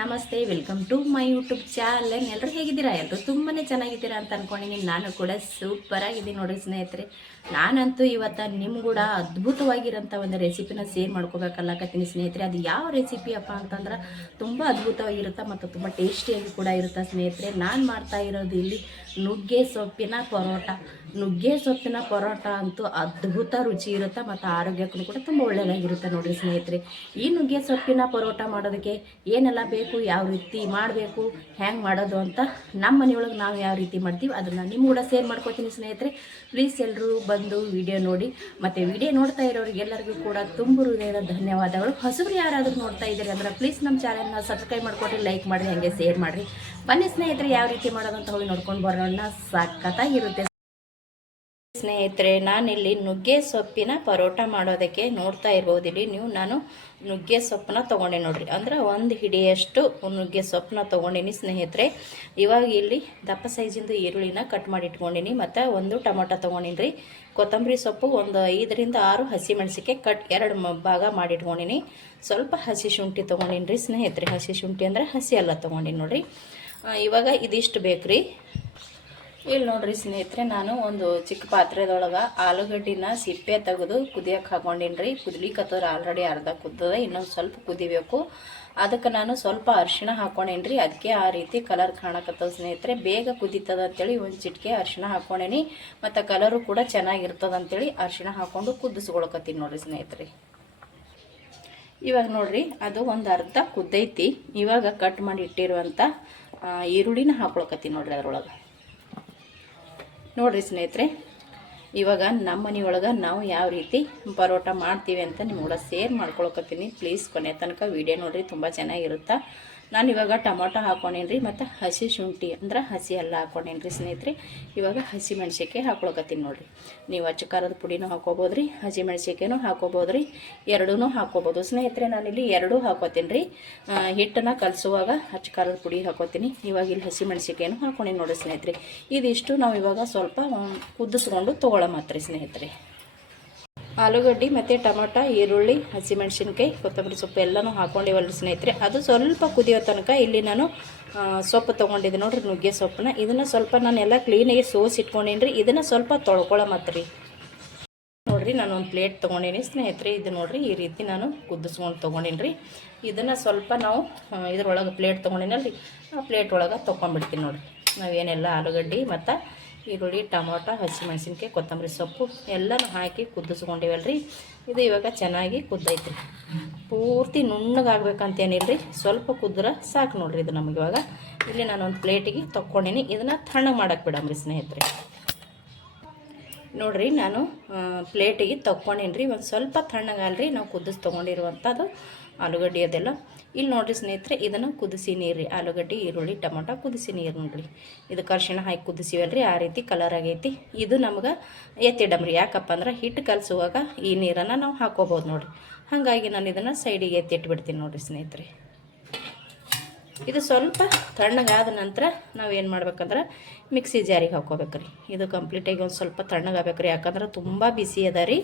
ನಮಸ್ತೆ, welcome to my YouTube channel. ಎಲ್ಲರೂ ಹೇಗಿದ್ದೀರಾ? ಎಲ್ಲರೂ ತುಂಬಾ ಚೆನ್ನಾಗಿದ್ದೀರಾ ಅಂತ ಅಂದ್ಕೊಂಡಿನಿ. ನಾನು ಕೂಡ ಸೂಪರ್ ಆಗಿದ್ದೀನಿ ನೋಡಿ ಸ್ನೇಹಿತರೆ. ನಾನಂತೂ ಇವತ್ತು ನಿಮ್ಮ ಕೂಡ ಅದ್ಭುತವಾಗಿರೋಂಥ ಒಂದು ರೆಸಿಪಿನ ಶೇರ್ ಮಾಡ್ಕೋಬೇಕಲ್ಲಕತ್ತೀನಿ ಸ್ನೇಹಿತರೆ. ಅದು ಯಾವ ರೆಸಿಪಿ ಅಪ್ಪ ಅಂತಂದ್ರೆ ತುಂಬ ಅದ್ಭುತವಾಗಿರುತ್ತೆ ಮತ್ತು ತುಂಬ ಟೇಸ್ಟಿಯಾಗಿ ಕೂಡ ಇರುತ್ತೆ ಸ್ನೇಹಿತರೆ. ನಾನು ಮಾಡ್ತಾ ಇರೋದು ಇಲ್ಲಿ ನುಗ್ಗೆ ಸೊಪ್ಪಿನ ಪರೋಟ. ನುಗ್ಗೆ ಸೊಪ್ಪಿನ ಪರೋಟ ಅಂತೂ ಅದ್ಭುತ ರುಚಿ ಇರುತ್ತೆ ಮತ್ತು ಆರೋಗ್ಯಕ್ಕೂ ಕೂಡ ತುಂಬ ಒಳ್ಳೆಯದಾಗಿರುತ್ತೆ ನೋಡಿರಿ ಸ್ನೇಹಿತರೆ. ಈ ನುಗ್ಗೆ ಸೊಪ್ಪಿನ ಪರೋಟ ಮಾಡೋದಕ್ಕೆ ಏನೆಲ್ಲ ಬೇಕು, ಯಾವ ರೀತಿ ಮಾಡಬೇಕು, ಹ್ಯಾಂಗೆ ಮಾಡೋದು ಅಂತ ನಮ್ಮ ಮನೆಯೊಳಗೆ ನಾವು ಯಾವ ರೀತಿ ಮಾಡ್ತೀವಿ ಅದನ್ನು ನಿಮ್ಮ ಕೂಡ ಶೇರ್ ಮಾಡ್ಕೊತೀನಿ ಸ್ನೇಹಿತರೆ. ಪ್ಲೀಸ್ ಎಲ್ಲರೂ ಬಂದು ವಿಡಿಯೋ ನೋಡಿ. ಮತ್ತು ವಿಡಿಯೋ ನೋಡ್ತಾ ಇರೋರಿಗೆಲ್ಲರಿಗೂ ಕೂಡ ತುಂಬ ಹೃದಯದ ಧನ್ಯವಾದಗಳು. ಹೊಸಬ್ರು ಯಾರಾದರೂ ನೋಡ್ತಾ ಇದ್ದೀರಿ ಅಂದ್ರೆ ಪ್ಲೀಸ್ ನಮ್ಮ ಚಾನಲ್ನ ಸಬ್ಸ್ಕ್ರೈಬ್ ಮಾಡ್ಕೊಡ್ರಿ, ಲೈಕ್ ಮಾಡಿರಿ, ಹಾಗೆ ಶೇರ್ ಮಾಡಿರಿ. ಬನ್ನಿ ಸ್ನೇಹಿತರೆ, ಯಾವ ರೀತಿ ಮಾಡೋದು ಅಂತ ಹೋಗಿ ನೋಡ್ಕೊಂಡು ಬರೋಣ. ಸಖತ್ತಾಗಿರುತ್ತೆ ಸ್ನೇಹಿತರೆ. ನಾನಿಲ್ಲಿ ನುಗ್ಗೆ ಸೊಪ್ಪಿನ ಪರೋಟ ಮಾಡೋದಕ್ಕೆ ನೋಡ್ತಾ ಇರ್ಬೋದು. ಇಲ್ಲಿ ನೀವು ನಾನು ನುಗ್ಗೆ ಸೊಪ್ಪನ್ನ ತೊಗೊಂಡೆ ನೋಡ್ರಿ. ಅಂದ್ರೆ ಒಂದು ಹಿಡಿಯಷ್ಟು ನುಗ್ಗೆ ಸೊಪ್ಪನ್ನ ತೊಗೊಂಡಿನಿ ಸ್ನೇಹಿತರೆ. ಇವಾಗ ಇಲ್ಲಿ ದಪ್ಪ ಸೈಜಿಂದು ಈರುಳ್ಳಿನ ಕಟ್ ಮಾಡಿ ಇಟ್ಕೊಂಡಿನಿ ಮತ್ತು ಒಂದು ಟೊಮೊಟೊ ತೊಗೊಂಡಿನಿ ರೀ. ಕೊತ್ತಂಬರಿ ಸೊಪ್ಪು ಒಂದು 5 ರಿಂದ 6 ಹಸಿ ಮೆಣಸಿಗೆ ಕಟ್ 2 ಭಾಗ ಮಾಡಿಟ್ಕೊಂಡಿನಿ. ಸ್ವಲ್ಪ ಹಸಿ ಶುಂಠಿ ತೊಗೊಂಡಿನಿ ರೀ ಸ್ನೇಹಿತರೆ. ಹಸಿ ಶುಂಠಿ ಅಂದರೆ ಹಸಿ ಎಲ್ಲ ತೊಗೊಂಡಿನಿ ನೋಡಿರಿ. ಇವಾಗ ಇದಿಷ್ಟು ಬೇಕು ರೀ. ಇಲ್ಲಿ ನೋಡ್ರಿ ಸ್ನೇಹಿತರೆ, ನಾನು ಒಂದು ಚಿಕ್ಕ ಪಾತ್ರೆದೊಳಗೆ ಆಲೂಗಡ್ಡಿನ ಸಿಪ್ಪೆ ತೆಗೆದು ಕುದಿಯಕ್ಕೆ ಹಾಕೊಂಡಿನಿ ರೀ. ಕುದಿಲಿಕ್ಕತ್ತದ್ರೆ ಆಲ್ರೆಡಿ ಅರ್ಧ ಕುದ್ದದ, ಇನ್ನೊಂದು ಸ್ವಲ್ಪ ಕುದಿಬೇಕು. ಅದಕ್ಕೆ ನಾನು ಸ್ವಲ್ಪ ಅರಿಶಿಣ ಹಾಕೊಂಡೇನಿ ರೀ. ಅದಕ್ಕೆ ಆ ರೀತಿ ಕಲರ್ ಕಾಣಕತ್ತದ ಸ್ನೇಹಿತರೆ. ಬೇಗ ಕುದೀತದ ಅಂತೇಳಿ ಒಂದು ಚಿಟಿಕೆ ಅರಿಶಿಣ ಹಾಕೊಂಡೇನಿ ಮತ್ತು ಕಲರು ಕೂಡ ಚೆನ್ನಾಗಿರ್ತದ ಅಂತೇಳಿ ಅರಿಶಿಣ ಹಾಕ್ಕೊಂಡು ಕುದಿಸ್ಕೊಳಕತ್ತೀನಿ ನೋಡಿರಿ ಸ್ನೇಹಿತರೆ. ಇವಾಗ ನೋಡ್ರಿ, ಅದು ಒಂದು ಅರ್ಧ ಕುದ್ದೈತಿ. ಇವಾಗ ಕಟ್ ಮಾಡಿ ಇಟ್ಟಿರುವಂಥ ಈರುಳ್ಳಿನ ಹಾಕೊಳಕತ್ತೀನಿ ನೋಡ್ರಿ ಅದರೊಳಗೆ. ನೋಡಿರಿ ಸ್ನೇಹಿತರೆ, ಇವಾಗ ನಮ್ಮ ಮನೆಯೊಳಗೆ ನಾವು ಯಾವ ರೀತಿ ಪರೋಟ ಮಾಡ್ತೀವಿ ಅಂತ ನಿಮ್ಗೆ ಶೇರ್ ಮಾಡ್ಕೊಳಕತ್ತೀನಿ. ಪ್ಲೀಸ್ ಕೊನೆ ತನಕ ವಿಡಿಯೋ ನೋಡಿರಿ, ತುಂಬ ಚೆನ್ನಾಗಿರುತ್ತೆ. ನಾನು ಇವಾಗ ಟೊಮೊಟೊ ಹಾಕೊಂಡೇನಿ ರೀ ಮತ್ತು ಹಸಿ ಶುಂಠಿ ಅಂದ್ರೆ ಹಸಿ ಎಲ್ಲ ಹಾಕೊಂಡೇನಿ ರೀ ಸ್ನೇಹಿತರೆ. ಇವಾಗ ಹಸಿ ಮೆಣಸಿನ್ಕಾಯಿ ಹಾಕೊಳಕತ್ತೀನಿ ನೋಡಿರಿ. ನೀವು ಅಚ್ಚ ಖಾರದ ಪುಡಿನೂ ಹಾಕೋಬೋದು ರೀ, ಹಸಿ ಮೆಣಸಿನ್ಕಾಯಿನೂ ಹಾಕೋಬೋದು ರೀ, ಎರಡೂ ಹಾಕೋಬೋದು ಸ್ನೇಹಿತರೆ. ನಾನಿಲ್ಲಿ ಎರಡೂ ಹಾಕೋತೀನಿ ರೀ. ಹಿಟ್ಟನ್ನು ಕಲಸುವಾಗ ಅಚ್ಚ ಖಾರದ ಪುಡಿ ಹಾಕೋತೀನಿ. ಇವಾಗ ಇಲ್ಲಿ ಹಸಿ ಮೆಣಸಿನ್ಕಾಯಿನೂ ಹಾಕೊಂಡೇನಿ ನೋಡಿ ಸ್ನೇಹಿತರೆ. ಇದಿಷ್ಟು ನಾವು ಇವಾಗ ಸ್ವಲ್ಪ ಕುದಿಸ್ಕೊಂಡು ತೊಗೊಳಮತ್ರಿ ಸ್ನೇಹಿತರೆ. ಆಲೂಗಡ್ಡೆ ಮತ್ತು ಟೊಮೊಟೊ, ಈರುಳ್ಳಿ, ಹಸಿಮೆಣಸಿನ್ಕಾಯಿ, ಕೊತ್ತಂಬರಿ ಸೊಪ್ಪು ಎಲ್ಲನೂ ಹಾಕ್ಕೊಂಡಿವಲ್ಲ ಸ್ನೇಹಿತರೆ. ಅದು ಸ್ವಲ್ಪ ಕುದಿಯೋ ತನಕ ಇಲ್ಲಿ ನಾನು ಸೊಪ್ಪು ತೊಗೊಂಡಿದ್ದೆ ನೋಡಿರಿ, ನುಗ್ಗೆ ಸೊಪ್ಪನ್ನ. ಇದನ್ನು ಸ್ವಲ್ಪ ನಾನೆಲ್ಲ ಕ್ಲೀನಾಗಿ ಸೋಸಿ ಇಟ್ಕೊಂಡೀನಿ ರೀ. ಇದನ್ನು ಸ್ವಲ್ಪ ತೊಳ್ಕೊಳಮತ್ರಿ ನೋಡಿರಿ. ನಾನು ಒಂದು ಪ್ಲೇಟ್ ತೊಗೊಂಡೀನಿ ಸ್ನೇಹಿತರೆ. ಇದು ನೋಡಿರಿ, ಈ ರೀತಿ ನಾನು ಕುದಿಸ್ಕೊಂಡು ತೊಗೊಂಡೀನಿ ರೀ. ಇದನ್ನು ಸ್ವಲ್ಪ ನಾವು ಇದ್ರೊಳಗೆ ಪ್ಲೇಟ್ ತೊಗೊಂಡಿನಲ್ಲ ರೀ, ಆ ಪ್ಲೇಟ್ ಒಳಗೆ ತೊಗೊಂಡ್ಬಿಡ್ತೀನಿ ನೋಡಿರಿ. ನಾವೇನೆಲ್ಲ ಆಲೂಗಡ್ಡೆ ಮತ್ತು ಈರುಳ್ಳಿ, ಟೊಮೊಟೊ, ಹಸಿಮೆಣಸಿನ್ಕಾಯಿ, ಕೊತ್ತಂಬರಿ ಸೊಪ್ಪು ಎಲ್ಲನೂ ಹಾಕಿ ಕುದಿಸ್ಕೊಂಡಿವಲ್ಲ ರೀ. ಇದು ಇವಾಗ ಚೆನ್ನಾಗಿ ಕುದ್ದೈತ್ರಿ. ಪೂರ್ತಿ ನುಣ್ಣಗಾಗಬೇಕಂತೇನಿಲ್ಲ ರೀ, ಸ್ವಲ್ಪ ಕುದ್ರೆ ಸಾಕು ನೋಡಿರಿ. ಇದು ನಮಗೆ ಇವಾಗ ಇಲ್ಲಿ ನಾನು ಒಂದು ಪ್ಲೇಟಿಗೆ ತೊಗೊಂಡಿನಿ. ಇದನ್ನು ತಣ್ಣಗೆ ಮಾಡಕ್ಕೆ ಬಿಡಮ್ರಿ ಸ್ನೇಹಿತರೆ. ನೋಡಿರಿ, ನಾನು ಪ್ಲೇಟಿಗೆ ತೊಗೊಂಡೀನಿ ರೀ. ಒಂದು ಸ್ವಲ್ಪ ತಣ್ಣಗಾಲ್ರಿ ನಾವು ಕುದಿಸಿ ತೊಗೊಂಡಿರುವಂಥದ್ದು ಆಲೂಗಡ್ಡೆ ಅದೆಲ್ಲ. ಇಲ್ಲಿ ನೋಡಿರಿ ಸ್ನೇಹಿತರೆ, ಇದನ್ನು ಕುದಿಸಿ ನೀರು, ಆಲೂಗಡ್ಡೆ, ಈರುಳ್ಳಿ, ಟೊಮೊಟೊ ಕುದಿಸಿ ನೀರು ನೋಡಿರಿ. ಇದಕ್ಕೆ ಅರಿಶಿಣ ಹಾಕಿ ಕುದಿಸಿವಲ್ರಿ, ಆ ರೀತಿ ಕಲರ್ ಆಗೈತಿ. ಇದು ನಮ್ಗೆ ಎತ್ತಿಡಮ್ರಿ. ಯಾಕಪ್ಪ ಅಂದ್ರೆ ಹಿಟ್ಟು ಕಲಸುವಾಗ ಈ ನೀರನ್ನು ನಾವು ಹಾಕೋಬೋದು ನೋಡಿರಿ. ಹಾಗಾಗಿ ನಾನು ಇದನ್ನು ಸೈಡಿಗೆ ಎತ್ತಿಟ್ಬಿಡ್ತೀನಿ ನೋಡಿರಿ ಸ್ನೇಹಿತರೆ. ಇದು ಸ್ವಲ್ಪ ತಣ್ಣಗಾದ ನಂತರ ನಾವೇನು ಮಾಡ್ಬೇಕಂದ್ರೆ ಮಿಕ್ಸಿ ಜಾರಿಗೆ ಹಾಕ್ಕೋಬೇಕ್ರಿ. ಇದು ಕಂಪ್ಲೀಟಾಗಿ ಒಂದು ಸ್ವಲ್ಪ ತಣ್ಣಗಾಗಬೇಕ್ರಿ, ಯಾಕಂದ್ರೆ ತುಂಬ ಬಿಸಿ ಅದ ರೀ.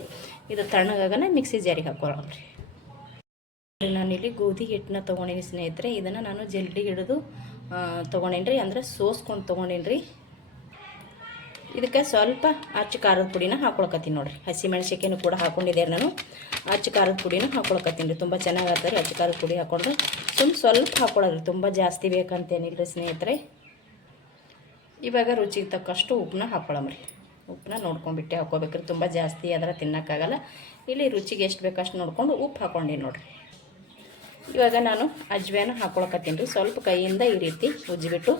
ಇದು ತಣ್ಣಗಾಗನ ಮಿಕ್ಸಿ ಜಾರಿಗೆ ಹಾಕ್ಕೊಳ್ಳೋಣ್ರಿ. ನಾನಿಲ್ಲಿ ಗೋಧಿ ಹಿಟ್ಟನ್ನ ತೊಗೊಂಡೀನಿ ಸ್ನೇಹಿತರೆ. ಇದನ್ನು ನಾನು ಜಲ್ಡಿ ಹಿಡಿದು ತೊಗೊಂಡೀನಿ ರೀ, ಅಂದರೆ ಸೋಸ್ಕೊಂಡು ತೊಗೊಂಡೀನಿ ರೀ. ಇದಕ್ಕೆ ಸ್ವಲ್ಪ ಅಚ್ಚ ಖಾರದ ಪುಡಿನ ಹಾಕ್ಕೊಳಕತ್ತೀನಿ ನೋಡಿರಿ. ಹಸಿ ಮೆಣಸಿನ್ಕಾಯಿನೂ ಕೂಡ ಹಾಕ್ಕೊಂಡಿದ್ದೇನೆ ನಾನು. ಅಚ್ಚ ಖಾರದ ಪುಡಿನ ಹಾಕ್ಕೊಳಕತ್ತೀನಿ ರೀ. ತುಂಬ ಚೆನ್ನಾಗಿ ಆಗ್ತಾರೆ ಅಚ್ಚ ಖಾರದ ಪುಡಿ ಹಾಕ್ಕೊಂಡ್ರೆ. ಸ್ವಲ್ಪ ಹಾಕ್ಕೊಳ್ಳೋದ್ರಿ, ತುಂಬ ಜಾಸ್ತಿ ಬೇಕಂತೇನಿಲ್ಲ ರೀ ಸ್ನೇಹಿತರೆ. ಇವಾಗ ರುಚಿಗೆ ತಕ್ಕಷ್ಟು ಉಪ್ಪನ್ನ ಹಾಕ್ಕೊಳ್ಳಮ್ರಿ. ಉಪ್ಪನ್ನ ನೋಡ್ಕೊಂಡ್ಬಿಟ್ಟೆ ಹಾಕ್ಕೋಬೇಕ್ರಿ, ತುಂಬ ಜಾಸ್ತಿ ಅದರ ತಿನ್ನೋಕ್ಕಾಗಲ್ಲ. ಇಲ್ಲಿ ರುಚಿಗೆ ಎಷ್ಟು ಬೇಕಷ್ಟು ನೋಡ್ಕೊಂಡು ಉಪ್ಪು ಹಾಕ್ಕೊಂಡೀನಿ ನೋಡಿರಿ. ಇವಾಗ ನಾನು ಅಜ್ವಾನ ಹಾಕ್ಕೊಳಕತ್ತೀನಿ ರೀ. ಸ್ವಲ್ಪ ಕೈಯಿಂದ ಈ ರೀತಿ ಉಜ್ಜಿಬಿಟ್ಟು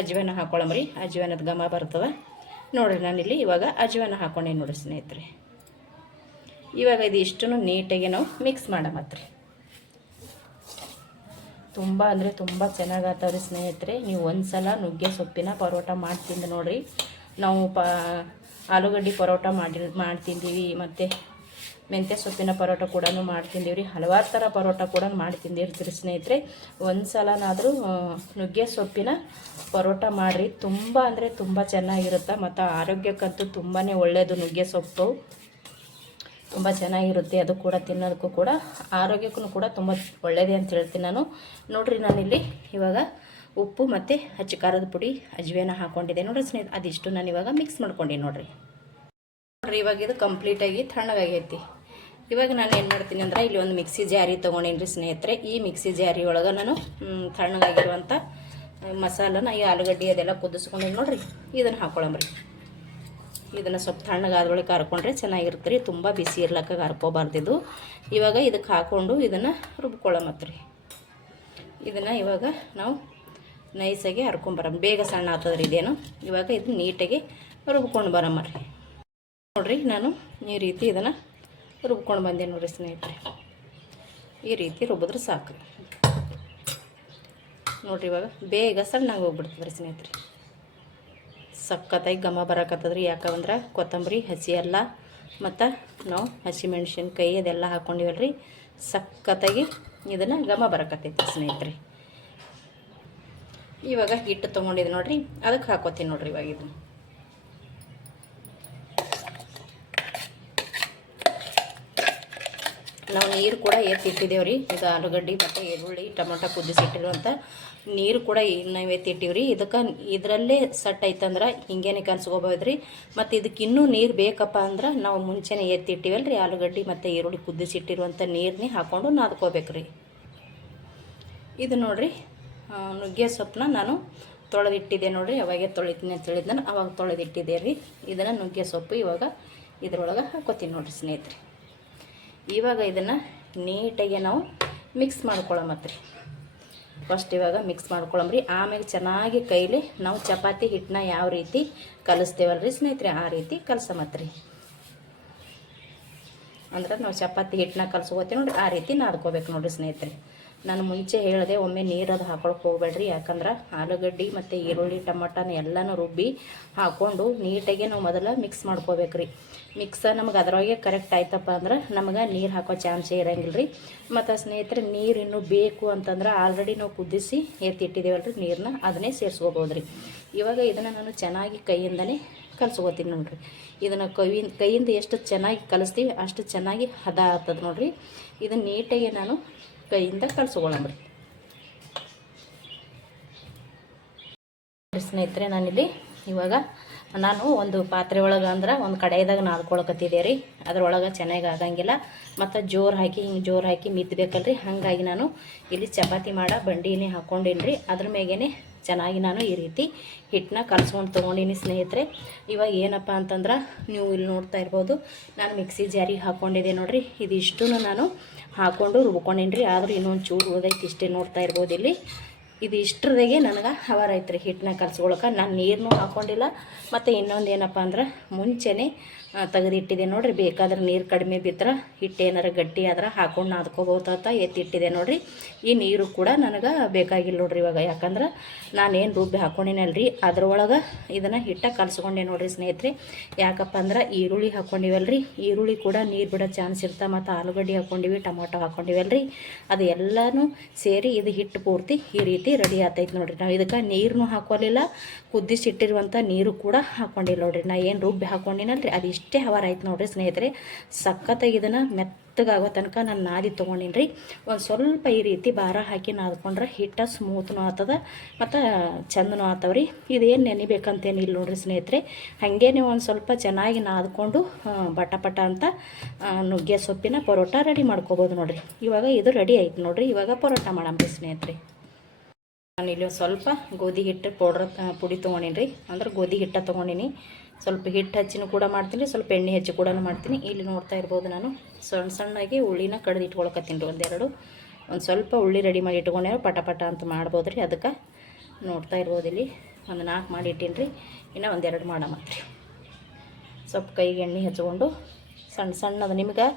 ಅಜ್ವಾನ ಹಾಕ್ಕೊಳ್ಳಮ್ರಿ. ಅಜ್ವಾನದ ಘಮ ಬರ್ತದೆ ನೋಡಿರಿ. ನಾನಿಲ್ಲಿ ಇವಾಗ ಅಜ್ವಾನ ಹಾಕ್ಕೊಂಡೇನಿ ನೋಡಿರಿ ಸ್ನೇಹಿತರೆ. ಇವಾಗ ಇದು ಇಷ್ಟನ್ನು ನೀಟಾಗಿ ನಾವು ಮಿಕ್ಸ್ ಮಾಡಮತ್ರಿ. ತುಂಬ ಅಂದರೆ ತುಂಬ ಚೆನ್ನಾಗಾಗ್ತಾವ್ರಿ ಸ್ನೇಹಿತರೆ. ನೀವು ಒಂದು ಸಲ ನುಗ್ಗೆ ಸೊಪ್ಪಿನ ಪರೋಟ ಮಾಡಿ ತಿಂದು ನೋಡಿರಿ. ನಾವು ಆಲೂಗಡ್ಡೆ ಪರೋಟ ಮಾಡ್ತಿದ್ದೀವಿ ಮತ್ತು ಮೆಂತ್ಯ ಸೊಪ್ಪಿನ ಪರೋಟ ಕೂಡ ಮಾಡ್ತಿದ್ದೀವಿ ರೀ. ಹಲವಾರು ಥರ ಪರೋಟ ಕೂಡ ಮಾಡಿ ತಿಂದಿರ್ತೀರಿ ಸ್ನೇಹಿತರೆ. ಒಂದು ಸಲನಾದರೂ ನುಗ್ಗೆ ಸೊಪ್ಪಿನ ಪರೋಟ ಮಾಡಿರಿ. ತುಂಬ ಅಂದರೆ ತುಂಬ ಚೆನ್ನಾಗಿರುತ್ತೆ ಮತ್ತು ಆರೋಗ್ಯಕ್ಕಂತೂ ತುಂಬಾ ಒಳ್ಳೆಯದು ನುಗ್ಗೆ ಸೊಪ್ಪು. ತುಂಬ ಚೆನ್ನಾಗಿರುತ್ತೆ. ಅದು ಕೂಡ ತಿನ್ನೋದಕ್ಕೂ ಕೂಡ ಆರೋಗ್ಯಕ್ಕೂ ಕೂಡ ತುಂಬ ಒಳ್ಳೆಯದೇ ಅಂತ ಹೇಳ್ತೀನಿ ನಾನು. ನೋಡಿರಿ ನಾನಿಲ್ಲಿ ಇವಾಗ ಉಪ್ಪು ಮತ್ತು ಹಚ್ಚ ಖಾರದ ಪುಡಿ ಅಜ್ವೇನ ಹಾಕ್ಕೊಂಡಿದ್ದೆ ನೋಡಿರಿ ಸ್ನೇಹಿತರೆ. ಅದಿಷ್ಟು ನಾನು ಇವಾಗ ಮಿಕ್ಸ್ ಮಾಡ್ಕೊಂಡೆ ನೋಡಿರಿ. ಇವಾಗ ಇದು ಕಂಪ್ಲೀಟಾಗಿ ತಣ್ಣಗಾಗೈತಿ. ಇವಾಗ ನಾನು ಏನು ಮಾಡ್ತೀನಿ ಅಂದ್ರೆ ಇಲ್ಲಿ ಒಂದು ಮಿಕ್ಸಿ ಜಾರಿ ತೊಗೊಂಡೇನಿ ರೀ ಸ್ನೇಹಿತರೆ. ಈ ಮಿಕ್ಸಿ ಜಾರಿ ಒಳಗೆ ನಾನು ತಣ್ಣಗಾಗಿರುವಂಥ ಮಸಾಲನ ಈ ಆಲೂಗಡ್ಡೆ ಅದೆಲ್ಲ ಕುದಿಸ್ಕೊಂಡೇನಿ ನೋಡಿರಿ. ಇದನ್ನು ಹಾಕ್ಕೊಳ್ಳಂಬ್ರಿ. ಇದನ್ನು ಸ್ವಲ್ಪ ತಣ್ಣಗಾದ ಒಳಗೆ ಕರ್ಕೊಂಡ್ರೆ ಚೆನ್ನಾಗಿರುತ್ತೆ ರೀ. ತುಂಬ ಬಿಸಿ ಇರ್ಲಕ್ಕ ಕರ್ಕೋಬಾರ್ದಿದ್ದು. ಇವಾಗ ಇದಕ್ಕೆ ಹಾಕ್ಕೊಂಡು ಇದನ್ನು ರುಬ್ಕೊಳ್ಳೋಮತ್ತ ರೀ. ಇದನ್ನು ಇವಾಗ ನಾವು ನೈಸಾಗಿ ಹರ್ಕೊಂಬರಮ್ಮ. ಬೇಗ ಸಣ್ಣ ಆಗ್ತದ್ರಿ ಇದೇನು. ಇವಾಗ ಇದು ನೀಟಾಗಿ ರುಬ್ಕೊಂಡು ಬರಮ್ಮ ರೀ. ನೋಡಿರಿ ನಾನು ಈ ರೀತಿ ಇದನ್ನು ರುಬ್ಕೊಂಡು ಬಂದೆ ನೋಡಿರಿ ಸ್ನೇಹಿತರೆ. ಈ ರೀತಿ ರುಬ್ಬಿದ್ರೆ ಸಾಕು ನೋಡಿರಿ. ಇವಾಗ ಬೇಗ ಸಣ್ಣಗೆ ಹೋಗ್ಬಿಡ್ತದೆ ರೀ ಸ್ನೇಹಿತರೆ. ಸಖತ್ತಾಗಿ ಘಮ ಬರಕತ್ತದ್ರಿ. ಯಾಕಂದ್ರೆ ಕೊತ್ತಂಬರಿ ಹಸಿ ಎಲ್ಲ ಮತ್ತು ನಾವು ಹಸಿಮೆಣ್ಸಿನ್ಕಾಯಿ ಅದೆಲ್ಲ ಹಾಕ್ಕೊಂಡಿವಲ್ರಿ. ಸಖತ್ತಾಗಿ ಇದನ್ನು ಘಮ ಬರಕತ್ತೈತಿ ಸ್ನೇಹಿತರೆ. ಇವಾಗ ಹಿಟ್ಟು ತೊಗೊಂಡಿದ್ದು ನೋಡಿರಿ, ಅದಕ್ಕೆ ಹಾಕೋತೀನಿ ನೋಡಿರಿ. ಇವಾಗ ಇದನ್ನು ನಾವು ನೀರು ಕೂಡ ಎತ್ತಿಟ್ಟಿದ್ದೇವೆ ರೀ. ಇದು ಆಲೂಗಡ್ಡೆ ಮತ್ತು ಈರುಳ್ಳಿ ಟೊಮೊಟೊ ಕುದಿಸಿಟ್ಟಿರುವಂಥ ನೀರು ಕೂಡ ನಾವು ಎತ್ತಿಟ್ಟಿವಿ ರೀ. ಇದರಲ್ಲೇ ಸಟ್ ಐತಂದ್ರೆ ಹಿಂಗೇನೆ ಕಲ್ಸ್ಕೊಬೋದು ರೀ. ಮತ್ತು ಇದಕ್ಕೆ ಇನ್ನೂ ನೀರು ಬೇಕಪ್ಪ ಅಂದ್ರೆ ನಾವು ಮುಂಚೆನೇ ಎತ್ತಿಟ್ಟಿವಲ್ಲ ರೀ ಆಲೂಗಡ್ಡೆ ಮತ್ತು ಈರುಳ್ಳಿ ಕುದಿಸಿಟ್ಟಿರುವಂಥ ನೀರನ್ನೇ ಹಾಕ್ಕೊಂಡು ನಾದ್ಕೋಬೇಕು ರೀ. ಇದು ನೋಡಿರಿ ನುಗ್ಗೆ ಸೊಪ್ಪನ್ನ ನಾನು ತೊಳೆದಿಟ್ಟಿದ್ದೆ ನೋಡಿರಿ. ಅವಾಗೆ ತೊಳಿತೀನಿ ಅಂತ ಹೇಳಿದ್ ನಾನು ಅವಾಗ ತೊಳೆದಿಟ್ಟಿದ್ದೆ ರೀ. ಇದನ್ನು ನುಗ್ಗೆ ಸೊಪ್ಪು ಇವಾಗ ಇದ್ರೊಳಗೆ ಹಾಕೋತೀನಿ ನೋಡಿರಿ ಸ್ನೇಹಿತರೆ. ಇವಾಗ ಇದನ್ನು ನೀಟಾಗಿ ನಾವು ಮಿಕ್ಸ್ ಮಾಡ್ಕೊಳ್ಳೋಮತ್ತ ರೀ. ಫಸ್ಟ್ ಇವಾಗ ಮಿಕ್ಸ್ ಮಾಡ್ಕೊಳ್ಳಂಬ್ರಿ. ಆಮೇಲೆ ಚೆನ್ನಾಗಿ ಕೈಲಿ ನಾವು ಚಪಾತಿ ಹಿಟ್ಟನ್ನ ಯಾವ ರೀತಿ ಕಲಿಸ್ತೇವಲ್ರಿ ಸ್ನೇಹಿತರೆ ಆ ರೀತಿ ಕಲಸಮತ್ತ ರೀ. ಅಂದ್ರೆ ನಾವು ಚಪಾತಿ ಹಿಟ್ಟನ್ನ ಕಲಸ್ಕೋತೀವಿ ನೋಡಿರಿ ಆ ರೀತಿ ನಾದ್ಕೋಬೇಕು ನೋಡಿರಿ ಸ್ನೇಹಿತರೆ. ನಾನು ಮುಂಚೆ ಹೇಳಿದೆ ಒಮ್ಮೆ ನೀರದು ಹಾಕೊಳಕ್ಕೆ ಹೋಗ್ಬೇಡ್ರಿ. ಯಾಕಂದ್ರೆ ಆಲೂಗಡ್ಡೆ ಮತ್ತು ಈರುಳ್ಳಿ ಟೊಮಟನ ಎಲ್ಲನೂ ರುಬ್ಬಿ ಹಾಕ್ಕೊಂಡು ನೀಟಾಗಿ ನಾವು ಮೊದಲು ಮಿಕ್ಸ್ ಮಾಡ್ಕೋಬೇಕು ರೀ. ಮಿಕ್ಸ ನಮಗೆ ಅದರೊಳಗೆ ಕರೆಕ್ಟ್ ಆಯ್ತಪ್ಪ ಅಂದ್ರೆ ನಮಗೆ ನೀರು ಹಾಕೋ ಚಾನ್ಸೇ ಇರೋಂಗಿಲ್ಲ ರೀ. ಮತ್ತು ಸ್ನೇಹಿತರೆ ನೀರು ಇನ್ನೂ ಬೇಕು ಅಂತಂದ್ರೆ ಆಲ್ರೆಡಿ ನಾವು ಕುದಿಸಿ ಎತ್ತಿಟ್ಟಿದ್ದೇವಲ್ಲ ರೀ ನೀರನ್ನ, ಅದನ್ನೇ ಸೇರಿಸ್ಕೋಬೋದು ರೀ. ಇವಾಗ ಇದನ್ನು ನಾನು ಚೆನ್ನಾಗಿ ಕೈಯಿಂದನೇ ಕಲಸ್ಕೋತೀನಿ ನೋಡಿರಿ. ಇದನ್ನು ಕೈಯಿಂದ ಎಷ್ಟು ಚೆನ್ನಾಗಿ ಕಲಿಸ್ತೀವಿ ಅಷ್ಟು ಚೆನ್ನಾಗಿ ಹದ ಆಗ್ತದೆ ನೋಡಿರಿ. ಇದನ್ನು ನೀಟಾಗಿ ನಾನು ಕೈಯಿಂದ ಕಲಸ್ಕೊಳ್ಳಂಬ್ರಿ. ಸ್ನೇಹಿತರೆ ನಾನಿಲ್ಲಿ ಇವಾಗ ನಾನು ಒಂದು ಪಾತ್ರೆ ಒಳಗೆ ಅಂದ್ರೆ ಒಂದು ಕಡೆಯದಾಗ ನಾದ್ಕೊಳಕತ್ತಿದ್ದೆ ರೀ. ಅದ್ರೊಳಗೆ ಚೆನ್ನಾಗಿ ಆಗಂಗಿಲ್ಲ ಮತ್ತು ಜೋರು ಹಾಕಿ ಮಿತ್ತಬೇಕಲ್ರಿ. ಹಾಗಾಗಿ ನಾನು ಇಲ್ಲಿ ಚಪಾತಿ ಮಾಡೋ ಬಂಡಿನೇ ಹಾಕ್ಕೊಂಡೀನಿ ರೀ. ಅದ್ರ ಮೇಗೇ ಚೆನ್ನಾಗಿ ನಾನು ಈ ರೀತಿ ಹಿಟ್ಟನ್ನ ಕಲಸ್ಕೊಂಡು ತೊಗೊಂಡಿನಿ ಸ್ನೇಹಿತರೆ. ಇವಾಗ ಏನಪ್ಪ ಅಂತಂದ್ರೆ ನೀವು ಇಲ್ಲಿ ನೋಡ್ತಾ ಇರ್ಬೋದು ನಾನು ಮಿಕ್ಸಿ ಜಾರಿಗೆ ಹಾಕ್ಕೊಂಡಿದ್ದೆ ನೋಡಿರಿ. ಇದಿಷ್ಟು ನಾನು ಹಾಕ್ಕೊಂಡು ರುಬ್ಕೊಂಡೀನಿ ರೀ. ಆದರೂ ಇನ್ನೊಂದು ಚೂರು ಉಳ್ದೈತಿ ಇಷ್ಟೇ ನೋಡ್ತಾ ಇರ್ಬೋದು ಇಲ್ಲಿ. ಇದು ಇಷ್ಟರದಾಗೆ ನನಗೆ ಹವರ್ ಆಯ್ತು ರೀ ಹಿಟ್ಟನ್ನ ಕಲಸ್ಕೊಳಕ್ಕೆ. ನಾನು ನೀರನ್ನೂ ಹಾಕ್ಕೊಂಡಿಲ್ಲ ಮತ್ತು ಇನ್ನೊಂದು ಏನಪ್ಪ ಅಂದ್ರೆ ಮುಂಚೆನೇ ತೆಗೆದಿಟ್ಟಿದೆ ನೋಡಿರಿ. ಬೇಕಾದ್ರೆ ನೀರು ಕಡಿಮೆ ಬಿದ್ದರೆ ಹಿಟ್ಟು ಏನಾರ ಗಟ್ಟಿ ಆದ್ರೆ ಹಾಕ್ಕೊಂಡು ನಾದ್ಕೋಬೋದಂತ ಎತ್ತಿಟ್ಟಿದೆ ನೋಡಿರಿ. ಈ ನೀರು ಕೂಡ ನನಗೆ ಬೇಕಾಗಿಲ್ಲ ನೋಡಿರಿ ಇವಾಗ. ಯಾಕಂದ್ರೆ ನಾನೇನು ರುಬ್ಬಿ ಹಾಕ್ಕೊಂಡಿನಲ್ರಿ ಅದ್ರೊಳಗೆ ಇದನ್ನು ಹಿಟ್ಟ ಕಲಸ್ಕೊಂಡೆ ನೋಡಿರಿ ಸ್ನೇಹಿತರೆ. ಯಾಕಪ್ಪ ಅಂದ್ರೆ ಈರುಳ್ಳಿ ಹಾಕ್ಕೊಂಡಿವಲ್ರಿ, ಈರುಳ್ಳಿ ಕೂಡ ನೀರು ಬಿಡೋ ಚಾನ್ಸ್ ಇರ್ತಾ. ಮತ್ತು ಆಲೂಗಡ್ಡೆ ಹಾಕ್ಕೊಂಡಿವಿ, ಟೊಮೊಟೊ ಹಾಕ್ಕೊಂಡಿವಲ್ರಿ, ಅದು ಎಲ್ಲನೂ ಸೇರಿ ಇದು ಹಿಟ್ಟು ಪೂರ್ತಿ ಈ ರೀತಿ ರೆಡಿ ಆಗ್ತೈತೆ ನೋಡಿರಿ. ನಾವು ಇದಕ್ಕೆ ನೀರನ್ನು ಹಾಕೋಲಿಲ್ಲ, ಕುದಿಸಿಟ್ಟಿರುವಂಥ ನೀರು ಕೂಡ ಹಾಕ್ಕೊಂಡಿಲ್ಲ ನೋಡಿರಿ. ನಾ ಏನು ರುಬ್ಬಿ ಹಾಕ್ಕೊಂಡಿನಲ್ರಿ ಅದು ಇಷ್ಟೇ ಹವರ್ ಆಯ್ತು ನೋಡಿರಿ ಸ್ನೇಹಿತರೆ. ಸಖತ್ತಾಗಿ ಇದನ್ನು ಮೆತ್ತಗಾಗೋ ತನಕ ನಾನು ನಾದಿ ತೊಗೊಂಡಿನಿ ರೀ. ಒಂದು ಸ್ವಲ್ಪ ಈ ರೀತಿ ಭಾರ ಹಾಕಿ ನಾದ್ಕೊಂಡ್ರೆ ಹಿಟ್ಟು ಸ್ಮೂತ್ನೂ ಆಗ್ತದೆ ಮತ್ತು ಚಂದನೂ ಆಗ್ತವ್ರಿ. ಇದೇನು ನೆನಿಬೇಕಂತೇನಿಲ್ಲ ನೋಡಿರಿ ಸ್ನೇಹಿತರೆ. ಹಾಗೇ ನೀವು ಒಂದು ಸ್ವಲ್ಪ ಚೆನ್ನಾಗಿ ನಾದ್ಕೊಂಡು ಪಟ ಅಂತ ನುಗ್ಗೆ ಸೊಪ್ಪಿನ ಪರೋಟ ರೆಡಿ ಮಾಡ್ಕೋಬೋದು ನೋಡಿರಿ. ಇವಾಗ ಇದು ರೆಡಿ ಆಯ್ತು ನೋಡಿರಿ. ಇವಾಗ ಪರೋಟ ಮಾಡಂಬ್ರಿ ಸ್ನೇಹಿತರೆ. ನಾನು ಇಲ್ಲಿ ಸ್ವಲ್ಪ ಗೋಧಿ ಹಿಟ್ಟು ಪುಡಿ ತೊಗೊಂಡಿನಿ ರೀ. ಅಂದ್ರೆ ಗೋಧಿ ಹಿಟ್ಟು ತೊಗೊಂಡಿನಿ. ಸ್ವಲ್ಪ ಹಿಟ್ಟು ಹಚ್ಚಿನೂ ಕೂಡ ಮಾಡ್ತೀನಿ, ಸ್ವಲ್ಪ ಎಣ್ಣೆ ಹಚ್ಚಿ ಕೂಡ ಮಾಡ್ತೀನಿ. ಇಲ್ಲಿ ನೋಡ್ತಾ ಇರ್ಬೋದು ನಾನು ಸಣ್ಣಗೆ ಉಳ್ಳಿನ ಕಡ್ದು ಇಟ್ಕೊಳಕತ್ತೀನಿ ರೀ. ಒಂದು ಸ್ವಲ್ಪ ಉಳ್ಳಿ ರೆಡಿ ಮಾಡಿ ಇಟ್ಕೊಂಡೆ ಪಟ ಅಂತ ಮಾಡ್ಬೋದು ರೀ. ಅದಕ್ಕೆ ನೋಡ್ತಾ ಇರ್ಬೋದು ಇಲ್ಲಿ ಒಂದು 4 ಮಾಡಿ ಇಟ್ಟೀನಿ ರೀ. ಇನ್ನು 1-2 ಮಾಡಮತ್ರಿ. ಸ್ವಲ್ಪ ಕೈಗೆ ಎಣ್ಣೆ ಹಚ್ಕೊಂಡು ಸಣ್ಣದು ನಿಮ್ಗೆ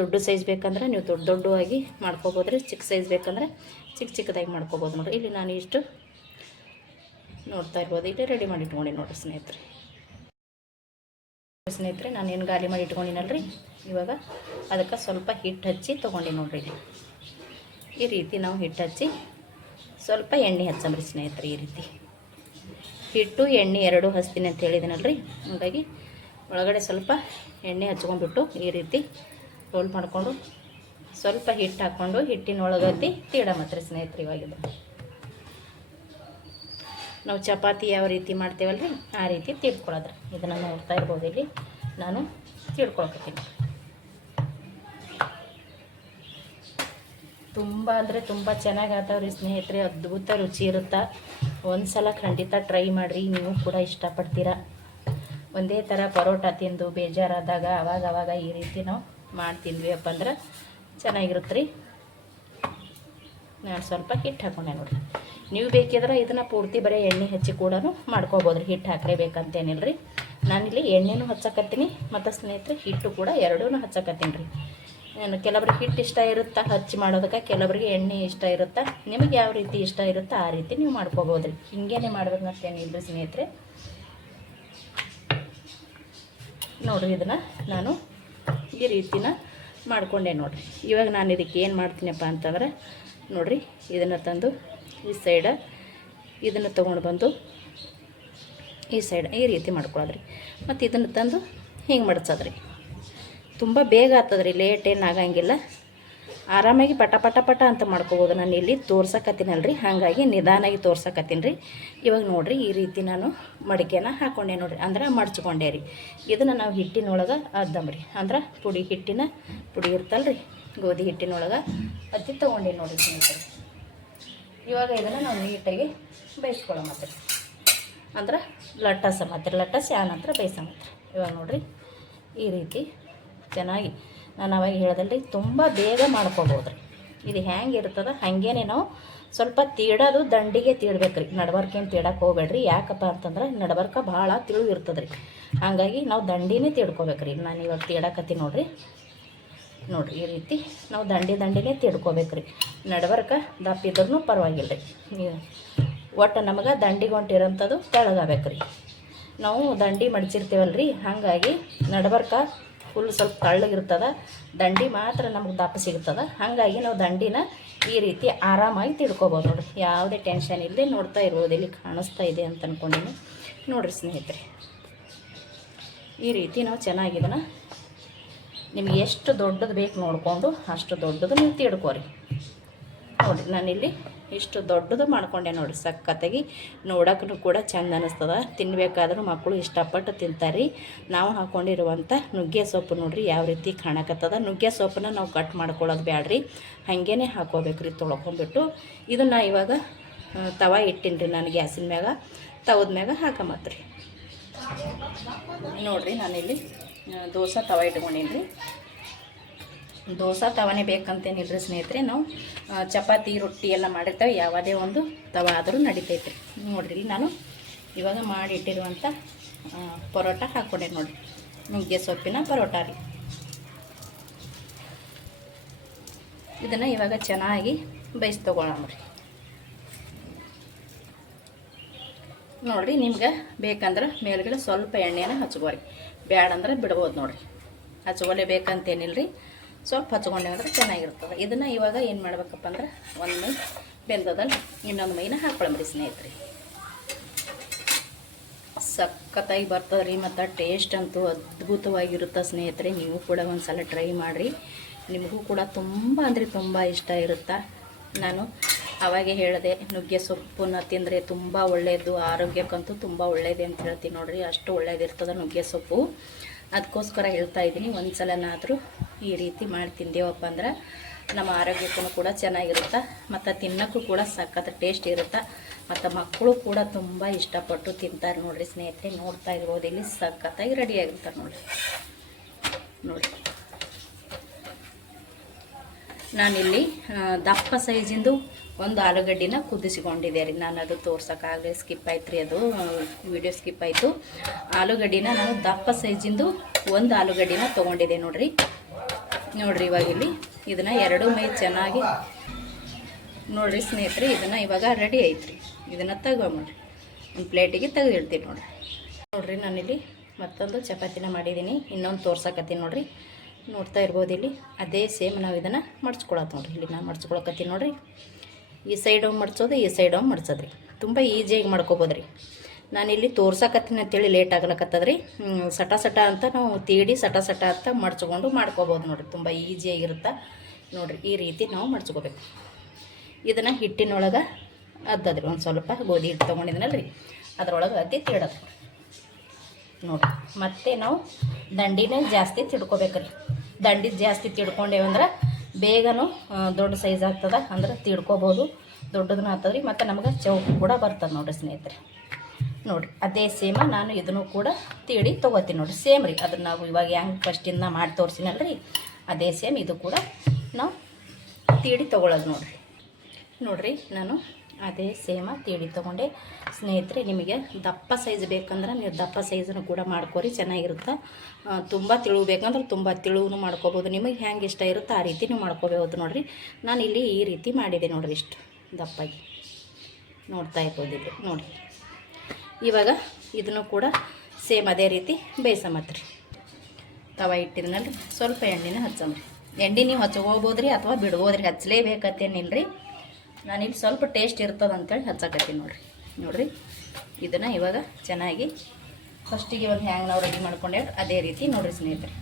ದೊಡ್ಡ ಸೈಜ್ ಬೇಕಂದ್ರೆ ನೀವು ದೊಡ್ಡದಾಗಿ ಮಾಡ್ಕೋಬೋದು ರೀ. ಚಿಕ್ಕ ಸೈಜ್ ಬೇಕಂದ್ರೆ ಚಿಕ್ಕದಾಗಿ ಮಾಡ್ಕೋಬೋದು ನೋಡಿರಿ. ಇಲ್ಲಿ ನಾನು ಇಷ್ಟು ನೋಡ್ತಾ ಇರ್ಬೋದು ಇಲ್ಲಿ ರೆಡಿ ಮಾಡಿ ಇಟ್ಕೊಂಡು ನೋಡಿರಿ ಸ್ನೇಹಿತರೆ. ನಾನೇನು ಗಾಲಿ ಮಾಡಿ ಇಟ್ಕೊಂಡಿನಲ್ರಿ. ಇವಾಗ ಅದಕ್ಕೆ ಸ್ವಲ್ಪ ಹಿಟ್ಟು ಹಚ್ಚಿ ತೊಗೊಂಡು ನೋಡಿರಿ. ಈ ರೀತಿ ನಾವು ಹಿಟ್ಟು ಹಚ್ಚಿ ಸ್ವಲ್ಪ ಎಣ್ಣೆ ಹಚ್ಚಂಬ್ರಿ ಸ್ನೇಹಿತರೆ. ಈ ರೀತಿ ಹಿಟ್ಟು ಎಣ್ಣೆ 2 ಹಚ್ತೀನಿ ಅಂತ ಹೇಳಿದ್ದೀನಲ್ರಿ. ಹಾಗಾಗಿ ಒಳಗಡೆ ಸ್ವಲ್ಪ ಎಣ್ಣೆ ಹಚ್ಕೊಂಡ್ಬಿಟ್ಟು ಈ ರೀತಿ ರೋಲ್ ಮಾಡಿಕೊಂಡು ಸ್ವಲ್ಪ ಹಿಟ್ಟು ಹಾಕ್ಕೊಂಡು ಹಿಟ್ಟಿನೊಳಗತ್ತಿ ತೀಡಮತ್ರಿ ಸ್ನೇಹಿತರೆ. ಇವಾಗಿದು ನಾವು ಚಪಾತಿ ಯಾವ ರೀತಿ ಮಾಡ್ತೇವಲ್ರಿ ಆ ರೀತಿ ತೀಡ್ಕೊಳ್ಳೋದ್ರಿ. ಇದನ್ನು ನೋಡ್ತಾ ಇರ್ಬೋದು, ಇಲ್ಲಿ ನಾನು ತೀಡ್ಕೊಳಕತ್ತೀನಿ. ತುಂಬ ಅಂದರೆ ತುಂಬ ಚೆನ್ನಾಗಿ ಆಗ್ತಾವ್ರಿ ಸ್ನೇಹಿತರೆ, ಅದ್ಭುತ ರುಚಿ ಇರುತ್ತೆ. ಒಂದು ಸಲ ಖಂಡಿತ ಟ್ರೈ ಮಾಡಿರಿ, ನೀವು ಕೂಡ ಇಷ್ಟಪಡ್ತೀರ. ಒಂದೇ ಥರ ಪರೋಟ ತಿಂದು ಬೇಜಾರಾದಾಗ ಅವಾಗ ಈ ರೀತಿ ನಾವು ಮಾಡಿ ತಿಂದ್ವಿಯಪ್ಪ ಅಂದ್ರೆ ಚೆನ್ನಾಗಿರುತ್ತೆ ರೀ. ನಾನು ಸ್ವಲ್ಪ ಹಿಟ್ಟು ಹಾಕೊಂಡೆ ನೋಡಿರಿ. ನೀವು ಬೇಕಿದ್ರೆ ಇದನ್ನು ಪೂರ್ತಿ ಬರೀ ಎಣ್ಣೆ ಹಚ್ಚಿ ಕೂಡ ಮಾಡ್ಕೋಬೋದು ರೀ. ಹಿಟ್ಟು ಹಾಕಲೇಬೇಕಂತೇನಿಲ್ಲ ರೀ. ನಾನಿಲ್ಲಿ ಎಣ್ಣೆನೂ ಹಚ್ಚಕತ್ತೀನಿ ಮತ್ತು ಸ್ನೇಹಿತರೆ ಹಿಟ್ಟು ಕೂಡ ಎರಡೂ ಹಚ್ಚಕತ್ತೀನಿ ರೀ. ಕೆಲವ್ರಿಗೆ ಹಿಟ್ಟು ಇಷ್ಟ ಇರುತ್ತೆ ಹಚ್ಚಿ ಮಾಡೋದಕ್ಕೆ, ಕೆಲವರಿಗೆ ಎಣ್ಣೆ ಇಷ್ಟ ಇರುತ್ತೆ. ನಿಮಗೆ ಯಾವ ರೀತಿ ಇಷ್ಟ ಇರುತ್ತೋ ಆ ರೀತಿ ನೀವು ಮಾಡ್ಕೋಬೋದು ರೀ. ಹಿಂಗೇನೆ ಮಾಡ್ಬೇಕಂತೇನಿಲ್ಲ ಸ್ನೇಹಿತರೆ. ನೋಡಿರಿ, ಇದನ್ನು ನಾನು ಈ ರೀತಿನ ಮಾಡಿಕೊಂಡೆ ನೋಡಿರಿ. ಇವಾಗ ನಾನು ಇದಕ್ಕೆ ಏನು ಮಾಡ್ತೀನಪ್ಪ ಅಂತಂದ್ರೆ ನೋಡಿರಿ, ಇದನ್ನು ತಂದು ಈ ಸೈಡ ಇದನ್ನು ತೊಗೊಂಡು ಬಂದು ಈ ಸೈಡ್ ಈ ರೀತಿ ಮಾಡ್ಕೊಳ್ಳೋದ್ರಿ. ಮತ್ತು ಇದನ್ನು ತಂದು ಹಿಂಗೆ ಮಡ್ಸೋದ್ರಿ. ತುಂಬ ಬೇಗ ಆಗ್ತದ್ರಿ, ಲೇಟ್ ಏನು ಆಗಂಗಿಲ್ಲ. ಆರಾಮಾಗಿ ಪಟ ಪಟ ಪಟ ಅಂತ ಮಾಡ್ಕೋಬೋದು. ನಾನು ಇಲ್ಲಿ ತೋರ್ಸಕತ್ತೀನಲ್ರಿ, ಹಾಗಾಗಿ ನಿಧಾನಾಗಿ ತೋರ್ಸಕತ್ತೀನಿ ರೀ. ಇವಾಗ ನೋಡಿರಿ, ಈ ರೀತಿ ನಾನು ಮಡಿಕೆನ ಹಾಕ್ಕೊಂಡೆ ನೋಡಿರಿ, ಅಂದ್ರೆ ಮಡ್ಚ್ಕೊಂಡೆ ರೀ. ಇದನ್ನು ನಾವು ಹಿಟ್ಟಿನೊಳಗೆ ಅದ್ದಮ್ರಿ, ಅಂದ್ರೆ ಹಿಟ್ಟಿನ ಪುಡಿ ಇರ್ತಲ್ರಿ, ಗೋಧಿ ಹಿಟ್ಟಿನೊಳಗೆ ಅದ್ದಿ ತೊಗೊಂಡೆ ನೋಡಿರಿ ಸ್ನೇಹಿತರೆ. ಇವಾಗ ಇದನ್ನು ನಾವು ನೀಟಾಗಿ ಬೇಯಿಸ್ಕೊಳ್ಳೋ ಮಾತ್ರ, ಅಂದ್ರೆ ಲಟ್ಟಸ ಮಾತ್ರ, ಲಟ್ಟಸಿ ಆ ನಂತರ ಬೇಯಿಸೋ ಮಾತ್ರ. ಇವಾಗ ನೋಡಿರಿ, ಈ ರೀತಿ ಚೆನ್ನಾಗಿ ನಾನು ಅವಾಗ ಹೇಳ್ದಲ್ರಿ, ತುಂಬ ಬೇಗ ಮಾಡ್ಕೊಬೋದು ರೀ. ಇದು ಹೆಂಗೆ ಇರ್ತದೆ ಹಾಗೇನೆ ನಾವು ಸ್ವಲ್ಪ ತೀಡೋದು ದಂಡಿಗೆ ತೀಡ್ಬೇಕು ರೀ, ನಡ್ಬರ್ಕೇನು ತೀಡಕ್ಕೆ ಹೋಗ್ಬೇಡ್ರಿ. ಯಾಕಪ್ಪ ಅಂತಂದ್ರೆ ನಡ್ಬರ್ಕ ಭಾಳ ತಿಳು ಇರ್ತದೆ ರೀ, ಹಾಗಾಗಿ ನಾವು ದಂಡಿನೇ ತೀಡ್ಕೋಬೇಕು ರೀ. ನಾನು ಇವಾಗ ತೀಡಕತ್ತೀನಿ ನೋಡಿರಿ. ಈ ರೀತಿ ನಾವು ದಂಡಿನೇ ತೀಡ್ಕೋಬೇಕು ರೀ. ನಡ್ಬರ್ಕ ದಪ್ಪಿದ್ರೂ ಪರವಾಗಿಲ್ಲ ರೀ. ಒಟ್ಟು ನಮಗೆ ದಂಡಿಗೊಂಟಿರೋಂಥದ್ದು ತೆಳಗಬೇಕು ರೀ. ನಾವು ದಂಡಿ ಮಡ್ಚಿರ್ತೀವಲ್ರಿ, ಹಾಗಾಗಿ ನಡ್ಬರ್ಕ ಫುಲ್ ಸ್ವಲ್ಪ ತಳ್ಳಗಿರ್ತದೆ, ದಂಡಿ ಮಾತ್ರ ನಮ್ಗೆ ದಪ್ಪ ಸಿಗ್ತದೆ. ಹಾಗಾಗಿ ನಾವು ದಂಡಿನ ಈ ರೀತಿ ಆರಾಮಾಗಿ ತಿಳ್ಕೊಬೋದು ನೋಡಿರಿ, ಯಾವುದೇ ಟೆನ್ಷನ್ ಇಲ್ಲದೆ. ನೋಡ್ತಾ ಇರ್ಬೋದು, ಇಲ್ಲಿ ಕಾಣಿಸ್ತಾ ಇದೆ ಅಂತ ಅಂದ್ಕೊಂಡಿನಿ ನೋಡಿರಿ ಸ್ನೇಹಿತರೆ. ಈ ರೀತಿ ನಾವು ಚೆನ್ನಾಗಿದನ್ನು ನಿಮಗೆ ಎಷ್ಟು ದೊಡ್ಡದು ಬೇಕು ನೋಡಿಕೊಂಡು ಅಷ್ಟು ದೊಡ್ಡದು ನೀವು ತಿಳ್ಕೊರಿ. ನೋಡಿರಿ, ನಾನಿಲ್ಲಿ ಇಷ್ಟು ದೊಡ್ಡದು ಮಾಡ್ಕೊಂಡೆ ನೋಡಿರಿ. ಸಖತ್ತಾಗಿ ನೋಡೋಕ್ಕೂ ಕೂಡ ಚೆಂದ ಅನ್ನಿಸ್ತದೆ, ತಿನ್ನಬೇಕಾದ್ರೂ ಮಕ್ಕಳು ಇಷ್ಟಪಟ್ಟು ತಿಂತಾರೆ. ನಾವು ಹಾಕ್ಕೊಂಡಿರುವಂಥ ನುಗ್ಗೆ ಸೊಪ್ಪು ನೋಡಿರಿ ಯಾವ ರೀತಿ ಕಾಣಕತ್ತದ. ನುಗ್ಗೆ ಸೊಪ್ಪನ್ನ ನಾವು ಕಟ್ ಮಾಡ್ಕೊಳ್ಳೋದು ಬ್ಯಾಡ್ರಿ, ಹಾಗೇ ಹಾಕೋಬೇಕು ರೀ ತೊಳ್ಕೊಂಬಿಟ್ಟು. ಇದನ್ನು ಇವಾಗ ತವ ಇಟ್ಟಿನಿ ರೀ ನಾನು ಗ್ಯಾಸಿನ ಮ್ಯಾಗ, ತವದ ಮ್ಯಾಗ ಹಾಕಮತ್ರಿ. ನೋಡಿರಿ, ನಾನಿಲ್ಲಿ ದೋಸೆ ತವ ಇಟ್ಕೊಂಡೀನಿ ರೀ. ದೋಸೆ ತವನೇ ಬೇಕಂತೇನಿಲ್ಲ ರೀ ಸ್ನೇಹಿತರೆ. ನಾವು ಚಪಾತಿ ರೊಟ್ಟಿ ಎಲ್ಲ ಮಾಡಿರ್ತೇವೆ, ಯಾವುದೇ ಒಂದು ತವ ಆದರೂ ನಡಿತೈತೆ ರೀ. ನೋಡಿರಿ, ನಾನು ಇವಾಗ ಮಾಡಿಟ್ಟಿರುವಂಥ ಪರೋಟ ಹಾಕ್ಕೊಂಡೆ ನೋಡಿರಿ, ನುಗ್ಗೆ ಸೊಪ್ಪಿನ ಪರೋಟ ರೀ. ಇದನ್ನು ಇವಾಗ ಚೆನ್ನಾಗಿ ಬೇಯಿಸಿ ತೊಗೊಳ್ಳೋಣ ರೀ. ನೋಡಿರಿ, ನಿಮ್ಗೆ ಬೇಕಂದ್ರೆ ಮೇಲ್ಗಡೆ ಸ್ವಲ್ಪ ಎಣ್ಣೆನ ಹಚ್ಕೋರಿ, ಬ್ಯಾಡಂದ್ರೆ ಬಿಡ್ಬೋದು ನೋಡಿರಿ. ಹಚ್ಕೊಲೇ ಬೇಕಂತೇನಿಲ್ಲ ರೀ, ಸ್ವಲ್ಪ ಹಚ್ಕೊಂಡೆ ಅಂದ್ರೆ ಚೆನ್ನಾಗಿರ್ತದೆ. ಇದನ್ನು ಇವಾಗ ಏನು ಮಾಡ್ಬೇಕಪ್ಪ ಅಂದ್ರೆ ಒಂದು ಮೈ ಬೆಂದದಲ್ಲಿ ಇನ್ನೊಂದು ಮೈನ ಹಾಕ್ಕೊಳಮ್ರಿ ಸ್ನೇಹಿತರೆ. ಸಖತ್ತಾಗಿ ಬರ್ತದೆ ರೀ, ಮತ್ತು ಟೇಸ್ಟ್ ಅಂತೂ ಅದ್ಭುತವಾಗಿರುತ್ತೆ ಸ್ನೇಹಿತರೆ. ನೀವು ಕೂಡ ಒಂದು ಸಲ ಟ್ರೈ ಮಾಡಿರಿ, ನಿಮಗೂ ಕೂಡ ತುಂಬ ಅಂದರೆ ತುಂಬ ಇಷ್ಟ ಇರುತ್ತೆ. ನಾನು ಅವಾಗೆ ಹೇಳಿದೆ, ನುಗ್ಗೆ ಸೊಪ್ಪನ್ನ ತಿಂದರೆ ತುಂಬ ಒಳ್ಳೆಯದು, ಆರೋಗ್ಯಕ್ಕಂತೂ ತುಂಬ ಒಳ್ಳೆಯದು ಅಂತ ಹೇಳ್ತೀನಿ ನೋಡಿರಿ. ಅಷ್ಟು ಒಳ್ಳೇದಿರ್ತದೆ ನುಗ್ಗೆ ಸೊಪ್ಪು. ಅದಕ್ಕೋಸ್ಕರ ಹೇಳ್ತಾ ಇದ್ದೀನಿ, ಒಂದು ಸಲನಾದರೂ ಈ ರೀತಿ ಮಾಡಿ ತಿಂದೇವಪ್ಪ ಅಂದ್ರೆ ನಮ್ಮ ಆರೋಗ್ಯಕ್ಕೂ ಕೂಡ ಚೆನ್ನಾಗಿರುತ್ತೆ, ಮತ್ತು ತಿನ್ನೋಕ್ಕೂ ಕೂಡ ಸಖತ್ ಟೇಸ್ಟ್ ಇರುತ್ತೆ, ಮತ್ತು ಮಕ್ಕಳು ಕೂಡ ತುಂಬ ಇಷ್ಟಪಟ್ಟು ತಿಂತಾರೆ ನೋಡಿರಿ ಸ್ನೇಹಿತರೆ. ನೋಡ್ತಾ ಇರ್ಬೋದು, ಇಲ್ಲಿ ಸಖತ್ತಾಗಿ ರೆಡಿಯಾಗಿರ್ತಾರೆ ನೋಡಿರಿ. ನಾನಿಲ್ಲಿ ದಪ್ಪ ಸೈಜಿಂದು ಒಂದು ಆಲೂಗಡ್ಡಿನ ಕುದಿಸಿಕೊಂಡಿದ್ದೆ ರೀ. ನಾನು ಅದು ತೋರ್ಸೋಕ್ಕಾಗಲಿ ಸ್ಕಿಪ್ ಆಯ್ತು ರೀ, ಅದು ವಿಡಿಯೋ ಸ್ಕಿಪ್ ಆಯಿತು. ಆಲೂಗಡ್ಡಿನ ನಾನು ದಪ್ಪ ಸೈಜಿಂದು ಒಂದು ಆಲೂಗಡ್ಡಿನ ತೊಗೊಂಡಿದ್ದೆ ನೋಡಿರಿ. ಇವಾಗ ಇಲ್ಲಿ ಇದನ್ನು ಎರಡು ಮೈ ಚೆನ್ನಾಗಿ ನೋಡಿರಿ ಸ್ನೇಹಿತರೆ. ಇದನ್ನು ಇವಾಗ ರೆಡಿ ಐತ್ರಿ. ಇದನ್ನು ತಗೊಂಬಿಡ್ರಿ, ಒಂದು ಪ್ಲೇಟಿಗೆ ತೆಗೆದಿಡ್ತೀನಿ ನೋಡಿರಿ. ನಾನಿಲ್ಲಿ ಮತ್ತೊಂದು ಚಪಾತಿನ ಮಾಡಿದ್ದೀನಿ, ಇನ್ನೊಂದು ತೋರ್ಸಕತ್ತೀನಿ ನೋಡಿರಿ. ನೋಡ್ತಾ ಇರ್ಬೋದು, ಇಲ್ಲಿ ಅದೇ ಸೇಮ್ ನಾವು ಇದನ್ನು ಮಡ್ಚ್ಕೊಳತ್ತು ನೋಡಿರಿ. ಇಲ್ಲಿ ನಾನು ಮಡ್ಚ್ಕೊಳಕತ್ತೀನಿ ನೋಡಿರಿ. ಈ ಸೈಡ್ ಮಡ್ಚೋದು, ಈ ಸೈಡ್ ಮಡ್ಸೋದ್ರಿ. ತುಂಬ ಈಸಿಯಾಗಿ ಮಾಡ್ಕೊಬೋದು ರೀ. ನಾನಿಲ್ಲಿ ತೋರ್ಸಕತ್ತೀನಿ ಅಂತೇಳಿ ಲೇಟ್ ಆಗ್ಲಕತ್ತದ್ರಿ. ಸಟ ಸಟ ಅಂತ ನಾವು ತೀಡಿ ಸಟ ಸಟ ಅಂತ ಮಡ್ಚ್ಕೊಂಡು ಮಾಡ್ಕೋಬೋದು ನೋಡಿರಿ. ತುಂಬ ಈಸಿಯಾಗಿರುತ್ತೆ ನೋಡಿರಿ. ಈ ರೀತಿ ನಾವು ಮಡ್ಚ್ಕೋಬೇಕು. ಇದನ್ನು ಹಿಟ್ಟಿನೊಳಗೆ ಅದ್ದದ್ರಿ. ಒಂದು ಸ್ವಲ್ಪ ಗೋಧಿ ಹಿಟ್ಟು ತೊಗೊಂಡಿದ್ದೀನಲ್ರಿ, ಅದರೊಳಗೆ ಅದ್ದಿ ತಿಡೋದು ನೋಡಿರಿ. ಮತ್ತು ನಾವು ದಂಡಿನೇ ಜಾಸ್ತಿ ತಿಡ್ಕೋಬೇಕ್ರಿ. ದಂಡಿ ಜಾಸ್ತಿ ತಿಡ್ಕೊಂಡೇವಂದ್ರೆ ಬೇಗನೂ ದೊಡ್ಡ ಸೈಜ್ ಆಗ್ತದೆ, ಅಂದ್ರೆ ತಿಡ್ಕೋಬೋದು, ದೊಡ್ಡದನ್ನ ಆಗ್ತದ್ರಿ. ಮತ್ತು ನಮಗೆ ಚೌಕ ಕೂಡ ಬರ್ತದೆ ನೋಡಿರಿ ಸ್ನೇಹಿತರೆ. ನೋಡಿರಿ ಅದೇ ಸೇಮ ನಾನು ಇದನ್ನು ಕೂಡ ತೀಡಿ ತೊಗೋತೀನಿ ನೋಡಿರಿ. ಸೇಮ್ ರೀ, ಅದನ್ನು ನಾವು ಇವಾಗ ಹೆಂಗೆ ಫಸ್ಟಿಂದ ಮಾಡಿ ತೋರಿಸಿನಲ್ರಿ, ಅದೇ ಸೇಮ್ ಇದು ಕೂಡ ನಾವು ತೀಡಿ ತೊಗೊಳೋದು ನೋಡಿರಿ. ನೋಡಿರಿ ನಾನು ಅದೇ ಸೇಮ ತೀಡಿ ತೊಗೊಂಡೆ ಸ್ನೇಹಿತರೆ. ನಿಮಗೆ ದಪ್ಪ ಸೈಜ್ ಬೇಕಂದ್ರೆ ನೀವು ದಪ್ಪ ಸೈಜನ್ನು ಕೂಡ ಮಾಡ್ಕೊರಿ, ಚೆನ್ನಾಗಿರುತ್ತೆ. ತುಂಬ ತಿಳು ಬೇಕಂದ್ರೆ ತುಂಬ ತಿಳುವೂ ಮಾಡ್ಕೋಬೋದು. ನಿಮಗೆ ಹೆಂಗೆ ಇಷ್ಟ ಇರುತ್ತೆ ಆ ರೀತಿ ನೀವು ಮಾಡ್ಕೋಬೋದು ನೋಡಿರಿ. ನಾನು ಇಲ್ಲಿ ಈ ರೀತಿ ಮಾಡಿದೆ ನೋಡಿರಿ, ಇಷ್ಟು ದಪ್ಪಾಗಿ ನೋಡ್ತಾ ಇರ್ಬೋದು ಇಲ್ಲಿ ನೋಡಿ. ಇವಾಗ ಇದನ್ನು ಕೂಡ ಸೇಮ್ ಅದೇ ರೀತಿ ಬೇಯಿಸಮತ್ರಿ. ತವ ಇಟ್ಟಿದ್ನಲ್ಲಿ ಸ್ವಲ್ಪ ಎಣ್ಣೆನ ಹಚ್ಚಮ್ರಿ. ಎಣ್ಣೆ ನೀವು ಹಚ್ಕೋಬೋದ್ರಿ ಅಥವಾ ಬಿಡ್ಬೋದ್ರಿ, ಹಚ್ಚಲೇಬೇಕತ್ತೇನಿಲ್ಲ ರೀ. ನಾನಿಲ್ಲಿ ಸ್ವಲ್ಪ ಟೇಸ್ಟ್ ಇರ್ತದೆ ಅಂತೇಳಿ ಹಚ್ಚಕತ್ತೀನಿ ನೋಡಿರಿ. ನೋಡಿರಿ ಇದನ್ನು ಇವಾಗ ಚೆನ್ನಾಗಿ ಫಸ್ಟಿಗೆ ಒಂದು ಹ್ಯಾಂಗೆ ನಾವು ರೆಡಿ ಮಾಡ್ಕೊಂಡೆ ಅದೇ ರೀತಿ ನೋಡಿರಿ ಸ್ನೇಹಿತರೆ.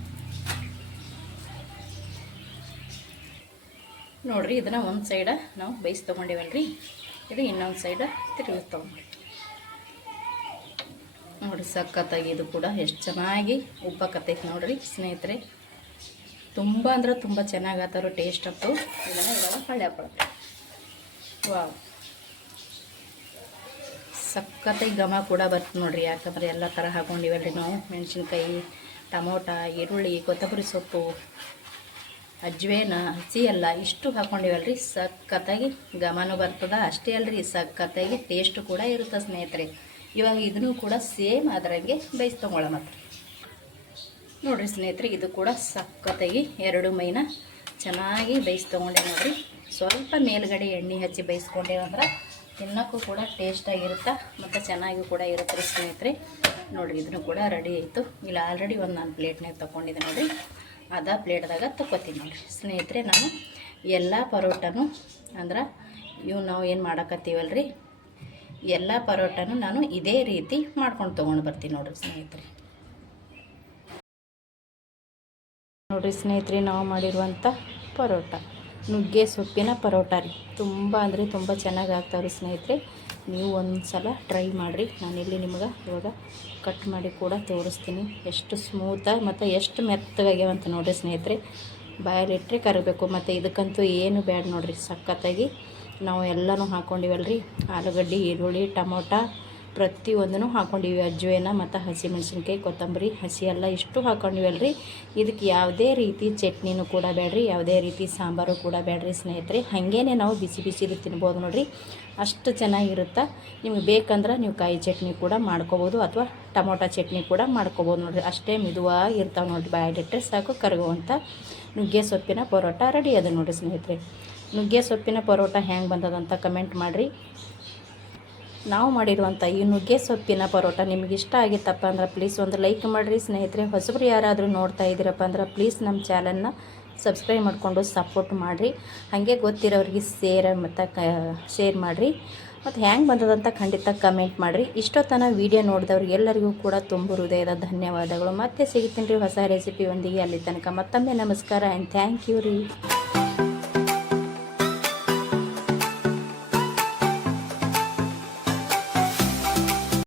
ನೋಡಿರಿ ಇದನ್ನು ಒಂದು ಸೈಡ ನಾವು ಬೇಯಿಸಿ ತೊಗೊಂಡೇವಲ್ರಿ, ಇದು ಇನ್ನೊಂದು ಸೈಡ ತಿರುಗಿ ತೊಗೊಂಡು ನೋಡಿರಿ. ಸಖತ್ತಾಗಿ ಇದು ಕೂಡ ಎಷ್ಟು ಚೆನ್ನಾಗಿ ಉಬ್ಬಕತ್ತೈತೆ ನೋಡಿರಿ ಸ್ನೇಹಿತರೆ. ತುಂಬ ಅಂದ್ರೆ ತುಂಬ ಚೆನ್ನಾಗಿ ಆತಾರೋ ಟೇಸ್ಟ್ ಅಂತೂ. ಇದನ್ನು ಇವಾಗ ಹೊಳ್ಳಿ ಹಾಕೊಳ್ಳೋದು. ವಾವ್, ಸಖತ್ತಾಗಿ ಘಮ ಕೂಡ ಬರ್ತದೆ ನೋಡಿರಿ. ಯಾಕಂದ್ರೆ ಎಲ್ಲ ಥರ ಹಾಕೊಂಡಿವಲ್ರಿ ನಾವು. ಮೆಣಸಿನ್ಕಾಯಿ, ಟಮೋಟ, ಈರುಳ್ಳಿ, ಕೊತ್ತಂಬರಿ ಸೊಪ್ಪು, ಅಜ್ವೇನ, ಹಸಿ ಎಲ್ಲ ಇಷ್ಟು ಹಾಕೊಂಡಿವಲ್ರಿ. ಸಖತ್ತಾಗಿ ಘಮನೂ ಬರ್ತದೆ. ಅಷ್ಟೇ ಅಲ್ರಿ, ಸಖತ್ತಾಗಿ ಟೇಸ್ಟು ಕೂಡ ಇರುತ್ತೆ ಸ್ನೇಹಿತರೆ. ಇವಾಗ ಇದನ್ನು ಕೂಡ ಸೇಮ್ ಅದರಂಗೆ ಬೇಯಿಸಿ ತೊಗೊಳ ಮಾತ್ರ ನೋಡಿರಿ ಸ್ನೇಹಿತರೆ. ಇದು ಕೂಡ ಸಖತ್ತಾಗಿ ಎರಡು ಮೈನ ಚೆನ್ನಾಗಿ ಬೇಯಿಸಿ ತೊಗೊಂಡೆ ನೋಡಿರಿ. ಸ್ವಲ್ಪ ಮೇಲ್ಗಡೆ ಎಣ್ಣೆ ಹಚ್ಚಿ ಬೇಯಿಸ್ಕೊಂಡೇವಂದ್ರೆ ತಿನ್ನೋಕ್ಕೂ ಕೂಡ ಟೇಸ್ಟಾಗಿರುತ್ತೆ ಮತ್ತು ಚೆನ್ನಾಗಿ ಕೂಡ ಇರುತ್ತೆ ರೀ ಸ್ನೇಹಿತರೆ. ನೋಡಿರಿ ಇದನ್ನು ಕೂಡ ರೆಡಿ ಆಯಿತು. ಇಲ್ಲ ಆಲ್ರೆಡಿ ಒಂದು ನಾನು ಪ್ಲೇಟ್ನಾಗ ತೊಗೊಂಡಿದ್ದೆ ನೋಡಿರಿ, ಅದ ಪ್ಲೇಟ್ದಾಗ ತೊಗೋತೀನಿ ನೋಡಿರಿ ಸ್ನೇಹಿತರೆ. ನಾನು ಎಲ್ಲ ಪರೋಟನೂ ಅಂದ್ರೆ ಇವು ನಾವು ಏನು ಮಾಡಕತ್ತೀವಲ್ರಿ, ಎಲ್ಲ ಪರೋಟನೂ ನಾನು ಇದೇ ರೀತಿ ಮಾಡ್ಕೊಂಡು ತೊಗೊಂಡು ಬರ್ತೀನಿ ನೋಡಿರಿ ಸ್ನೇಹಿತರೆ. ನೋಡಿರಿ ಸ್ನೇಹಿತರೆ, ನಾವು ಮಾಡಿರುವಂಥ ಪರೋಟ ನುಗ್ಗೆ ಸೊಪ್ಪಿನ ಪರೋಟ ರೀ. ತುಂಬ ಅಂದರೆ ತುಂಬ ಚೆನ್ನಾಗಿ ಆಗ್ತಾವ್ರಿ ಸ್ನೇಹಿತರೆ. ನೀವು ಒಂದು ಸಲ ಟ್ರೈ ಮಾಡಿರಿ. ನಾನಿಲ್ಲಿ ನಿಮ್ಗೆ ಇವಾಗ ಕಟ್ ಮಾಡಿ ಕೂಡ ತೋರಿಸ್ತೀನಿ ಎಷ್ಟು ಸ್ಮೂತಾಗಿ ಮತ್ತು ಎಷ್ಟು ಮೆತ್ತಗಾಗ್ಯಾವಂತ ನೋಡಿರಿ ಸ್ನೇಹಿತರೆ. ಬಾಯಲ್ಲಿಟ್ಟರೆ ಕರಬೇಕು. ಮತ್ತು ಇದಕ್ಕಂತೂ ಏನು ಬ್ಯಾಡ ನೋಡಿರಿ, ಸಖತ್ತಾಗಿ ನಾವು ಎಲ್ಲನೂ ಹಾಕ್ಕೊಂಡಿವಲ್ರಿ. ಆಲೂಗಡ್ಡೆ, ಈರುಳ್ಳಿ, ಟೊಮೊಟ ಪ್ರತಿಯೊಂದೂ ಹಾಕ್ಕೊಂಡಿವಿ. ಅಜ್ವೇನ ಮತ್ತು ಹಸಿಮೆಣ್ಸಿನ್ಕಾಯಿ, ಕೊತ್ತಂಬರಿ, ಹಸಿ ಎಲ್ಲ ಇಷ್ಟು ಹಾಕ್ಕೊಂಡಿವಲ್ರಿ. ಇದಕ್ಕೆ ಯಾವುದೇ ರೀತಿ ಚಟ್ನಿನೂ ಕೂಡ ಬೇಡ್ರಿ, ಯಾವುದೇ ರೀತಿ ಸಾಂಬಾರು ಕೂಡ ಬೇಡ್ರಿ ಸ್ನೇಹಿತರೆ. ಹಾಗೇನೆ ನಾವು ಬಿಸಿ ಬಿಸಿದು ತಿನ್ಬೋದು ನೋಡಿರಿ, ಅಷ್ಟು ಚೆನ್ನಾಗಿರುತ್ತೆ. ನಿಮ್ಗೆ ಬೇಕಂದ್ರೆ ನೀವು ಕಾಯಿ ಚಟ್ನಿ ಕೂಡ ಮಾಡ್ಕೋಬೋದು ಅಥವಾ ಟೊಮೊಟೊ ಚಟ್ನಿ ಕೂಡ ಮಾಡ್ಕೋಬೋದು ನೋಡಿರಿ. ಅಷ್ಟೇ ಮಿದುವಾಗಿ ಇರ್ತಾವೆ ನೋಡಿರಿ. ಬಾಯಲ್ಲಿಟ್ಟರೆ ಸಾಕು ಕರಗುವಂಥ ನುಗ್ಗೆ ಸೊಪ್ಪಿನ ಪರೋಟ ರೆಡಿ ಅದ ನೋಡಿರಿ ಸ್ನೇಹಿತರೆ. ನುಗ್ಗೆ ಸೊಪ್ಪಿನ ಪರೋಟ ಹೆಂಗೆ ಬಂದದಂತ ಕಮೆಂಟ್ ಮಾಡಿರಿ. ನಾವು ಮಾಡಿರುವಂಥ ಈ ನುಗ್ಗೆ ಸೊಪ್ಪಿನ ಪರೋಟ ನಿಮ್ಗೆ ಇಷ್ಟ ಆಗಿತ್ತಪ್ಪ ಅಂದ್ರೆ ಪ್ಲೀಸ್ ಒಂದು ಲೈಕ್ ಮಾಡಿರಿ ಸ್ನೇಹಿತರೆ. ಹೊಸಬ್ರು ಯಾರಾದರೂ ನೋಡ್ತಾ ಇದ್ದೀರಪ್ಪ ಅಂದ್ರೆ ಪ್ಲೀಸ್ ನಮ್ಮ ಚಾನಲ್ನ ಸಬ್ಸ್ಕ್ರೈಬ್ ಮಾಡಿಕೊಂಡು ಸಪೋರ್ಟ್ ಮಾಡಿರಿ. ಹಾಗೆ ಗೊತ್ತಿರೋರಿಗೆ ಶೇರ್ ಮಾಡಿರಿ. ಮತ್ತು ಹೆಂಗೆ ಬಂದದಂತ ಖಂಡಿತ ಕಮೆಂಟ್ ಮಾಡಿರಿ. ಇಷ್ಟೊತ್ತನ ವೀಡಿಯೋ ನೋಡಿದವ್ರಿಗೆ ಎಲ್ಲರಿಗೂ ಕೂಡ ತುಂಬ ಹೃದಯದ ಧನ್ಯವಾದಗಳು. ಮತ್ತೆ ಸಿಗ್ತೀನಿ ರೀ ಹೊಸ ರೆಸಿಪಿ ಒಂದಿಗೆ. ಅಲ್ಲಿ ತನಕ ಮತ್ತೊಮ್ಮೆ ನಮಸ್ಕಾರ ಆ್ಯಂಡ್ ಥ್ಯಾಂಕ್ ಯು ರೀ.